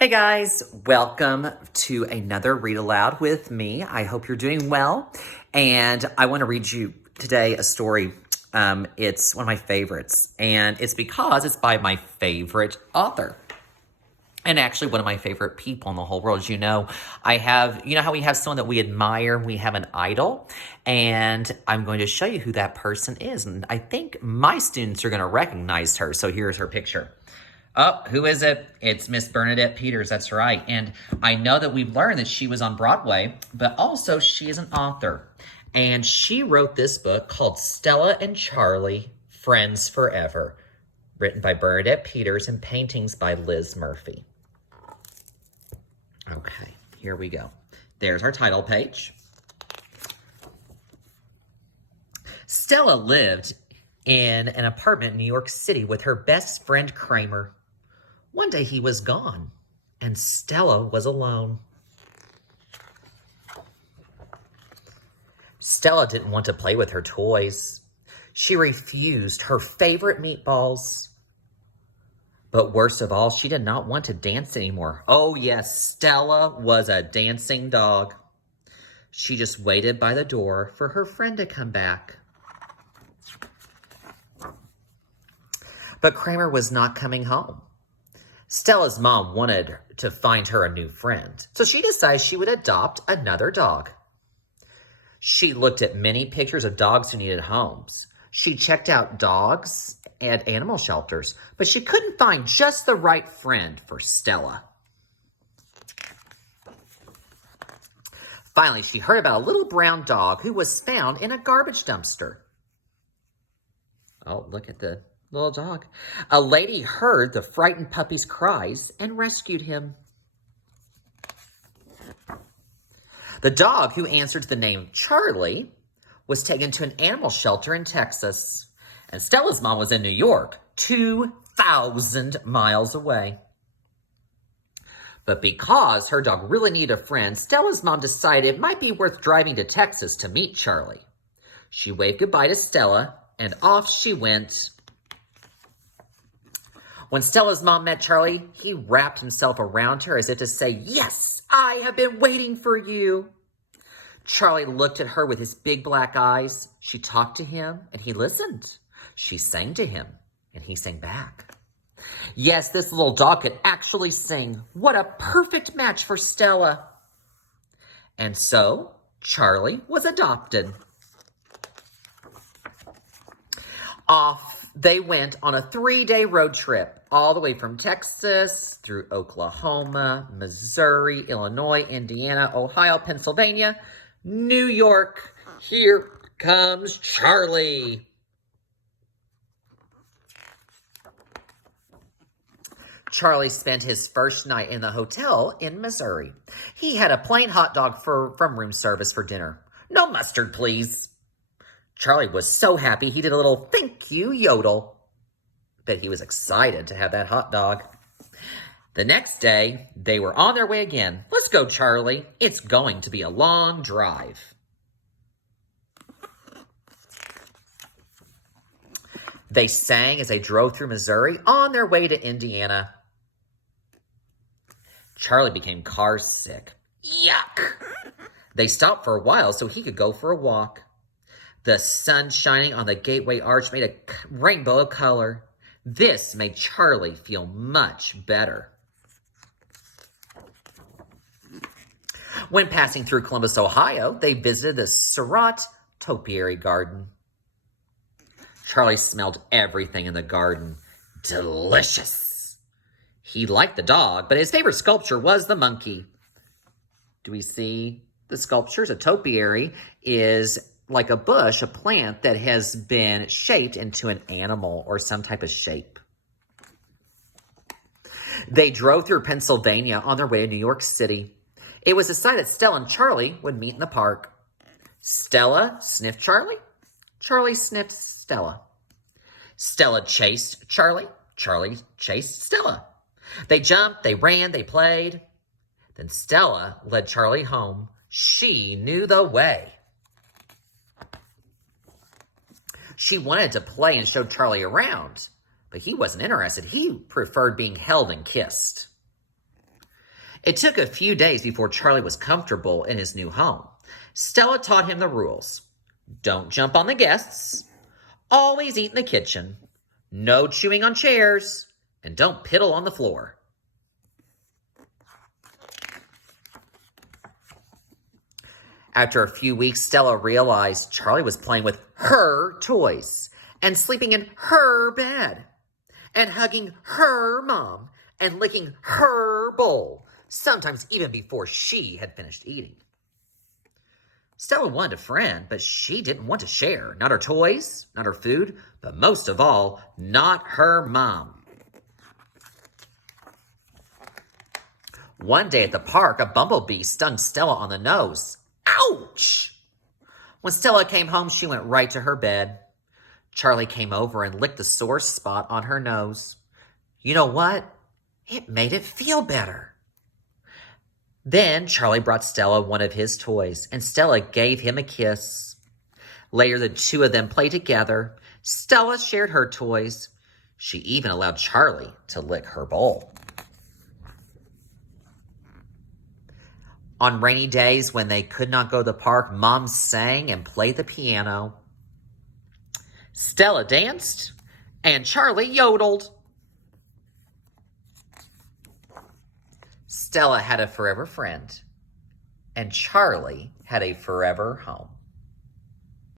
Hey guys, welcome to another Read Aloud with me. I hope you're doing well. And I want to read you today a story. It's one of my favorites, and it's because it's by my favorite author. And actually one of my favorite people in the whole world. As you know, you know how we have someone that we admire, we have an idol, and I'm going to show you who that person is. And I think my students are going to recognize her. So here's her picture. Oh, who is it? It's Miss Bernadette Peters, that's right. And I know that we've learned that she was on Broadway, but also she is an author. And she wrote this book called Stella and Charlie, Friends Forever, written by Bernadette Peters and paintings by Liz Murphy. Okay, here we go. There's our title page. Stella lived in an apartment in New York City with her best friend Kramer. One day he was gone, and Stella was alone. Stella didn't want to play with her toys. She refused her favorite meatballs. But worst of all, she did not want to dance anymore. Oh yes, Stella was a dancing dog. She just waited by the door for her friend to come back. But Kramer was not coming home. Stella's mom wanted to find her a new friend, so she decided she would adopt another dog. She looked at many pictures of dogs who needed homes. She checked out dogs at animal shelters, but she couldn't find just the right friend for Stella. Finally, she heard about a little brown dog who was found in a garbage dumpster. Oh, look at the little dog. A lady heard the frightened puppy's cries and rescued him. The dog, who answered to the name Charlie, was taken to an animal shelter in Texas. And Stella's mom was in New York, 2,000 miles away. But because her dog really needed a friend, Stella's mom decided it might be worth driving to Texas to meet Charlie. She waved goodbye to Stella, and off she went. When Stella's mom met Charlie, he wrapped himself around her as if to say, "Yes, I have been waiting for you." Charlie looked at her with his big black eyes. She talked to him, and he listened. She sang to him, and he sang back. Yes, this little dog could actually sing. What a perfect match for Stella. And so, Charlie was adopted. Off they went on a 3-day road trip, all the way from Texas through Oklahoma, Missouri, Illinois, Indiana, Ohio, Pennsylvania, New York. Here comes Charlie. Charlie spent his first night in the hotel in Missouri. He had a plain hot dog from room service for dinner. No mustard, please. Charlie was so happy he did a little thank you yodel. But he was excited to have that hot dog. The next day, they were on their way again. Let's go, Charlie. It's going to be a long drive. They sang as they drove through Missouri on their way to Indiana. Charlie became car sick. Yuck! They stopped for a while so he could go for a walk. The sun shining on the gateway arch made a rainbow of color. This made Charlie feel much better. When passing through Columbus, Ohio, they visited the Surratt Topiary Garden. Charlie smelled everything in the garden. Delicious. He liked the dog, but his favorite sculpture was the monkey. Do we see the sculptures? A topiary is like a bush, a plant that has been shaped into an animal or some type of shape. They drove through Pennsylvania on their way to New York City. It was decided Stella and Charlie would meet in the park. Stella sniffed Charlie. Charlie sniffed Stella. Stella chased Charlie. Charlie chased Stella. They jumped, they ran, they played. Then Stella led Charlie home. She knew the way. She wanted to play and show Charlie around, but he wasn't interested. He preferred being held and kissed. It took a few days before Charlie was comfortable in his new home. Stella taught him the rules. Don't jump on the guests. Always eat in the kitchen. No chewing on chairs. And don't piddle on the floor. After a few weeks, Stella realized Charlie was playing with her toys and sleeping in her bed and hugging her mom and licking her bowl, sometimes even before she had finished eating. Stella wanted a friend, but she didn't want to share. Not her toys, not her food, but most of all, not her mom. One day at the park, a bumblebee stung Stella on the nose. Ouch! When Stella came home, she went right to her bed. Charlie came over and licked the sore spot on her nose. You know what? It made it feel better. Then Charlie brought Stella one of his toys, and Stella gave him a kiss. Later, the two of them played together. Stella shared her toys. She even allowed Charlie to lick her bowl. On rainy days when they could not go to the park, Mom sang and played the piano. Stella danced, and Charlie yodeled. Stella had a forever friend, and Charlie had a forever home.